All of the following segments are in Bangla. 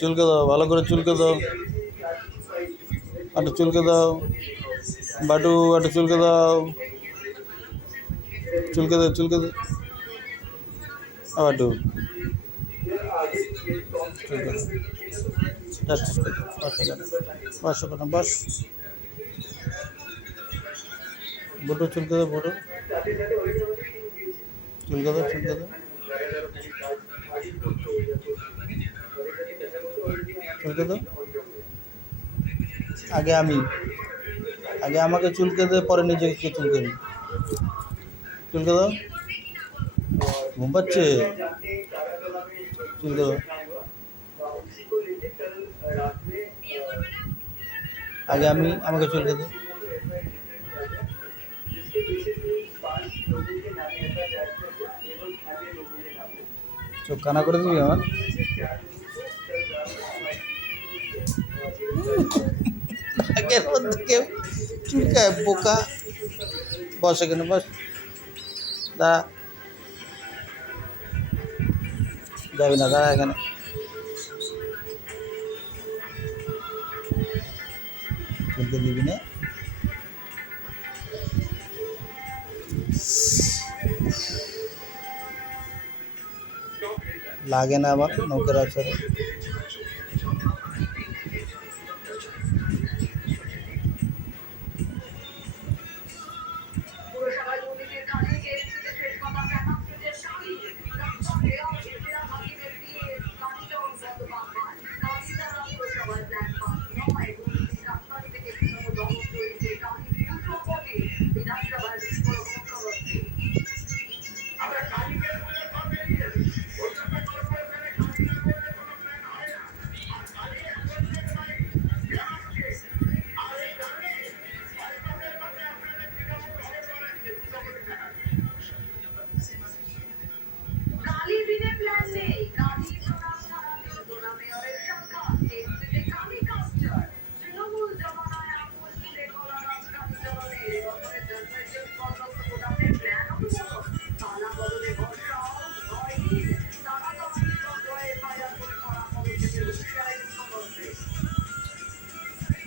চুলকে দাও, ভালো করে চুলকে দাও, একটু চুলকে দাও, বাটু একটু চুলকে দাও, চুলকে দাও, চুলকে দাও, বাটু চুলকে দাও। যাচ্ছিস বস ওখানে, বস। বুটু চুলকে দাও, বুটু চুলকে দাও, চুলকে দাও, চুলকে দাও। আগে আমাকে চুলকে দে, পরে নিজেকে চুলকে দিই। চুলকে দাও, ঘুম পাচ্ছে, চুলকে দাও। আগে আমাকে চুলকে দে। চোখ কানা করে দিবি আমার? আগের মধ্যে কেউ চুলকায় পোকা। বস এখানে, বস, দাঁড়া, যাবি না, দাঁড়া এখানে। চুলকে দিবি না? লাগে না আবার নৌকের আচরে?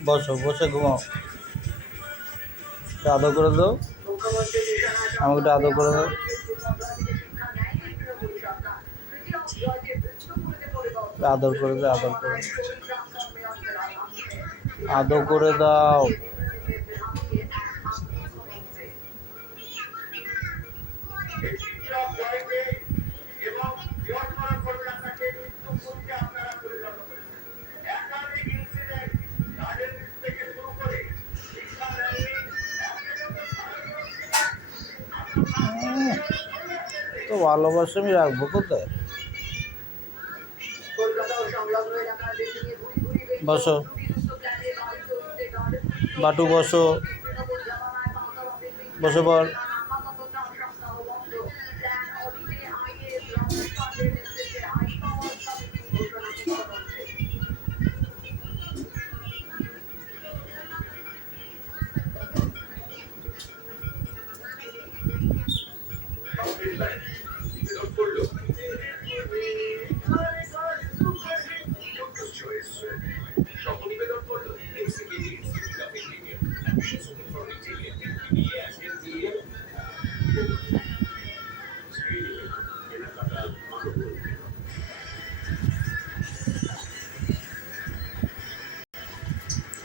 বসো, বসে ঘুমাও। আদর করে দাও, আমাকে একটু আদর করে দাও। আদর করে দাও, আদর করে আদর করে দাও। তো ভালোবাসা আমি রাখবো কোথায়? বসো, বাটু বসো, বসে পড়।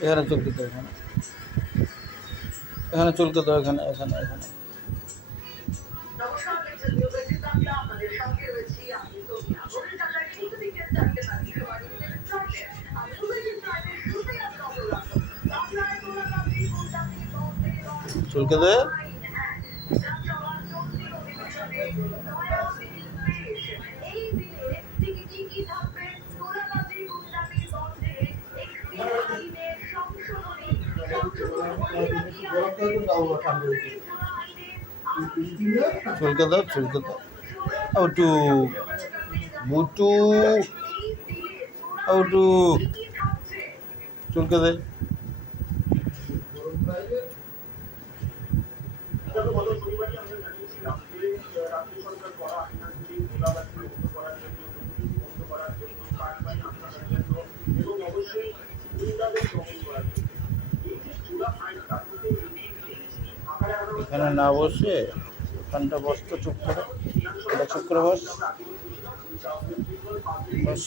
এখানে চুলকে দাও, এখানে চুলকে দাও, এখানে এখানে এখানে। চুলকে দে। চুলকে দাও, চুলকে দাও। ওটু বুটু, ওটু চুলকে দে। এখানে না বসে ওখানটা বস তো চুপ করে, এটা চুপ করে বস বস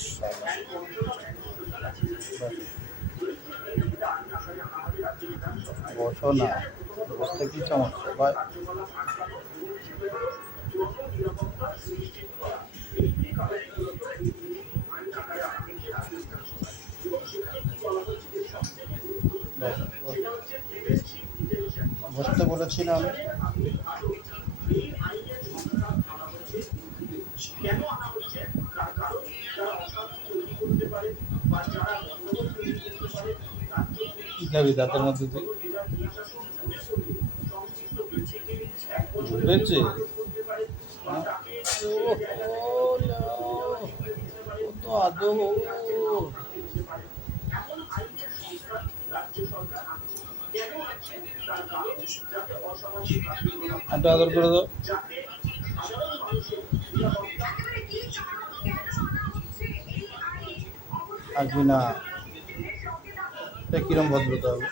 বসো না, বসতে কি সমস্যা ভাই? বসতে বলেছি না আমি? কি খাবি দাঁতের মধ্যে তুই? বুঝেছি কত আদৌ একটা আদর করে দাও। আসবি না, এটা কিরম ভদ্রতা হবে?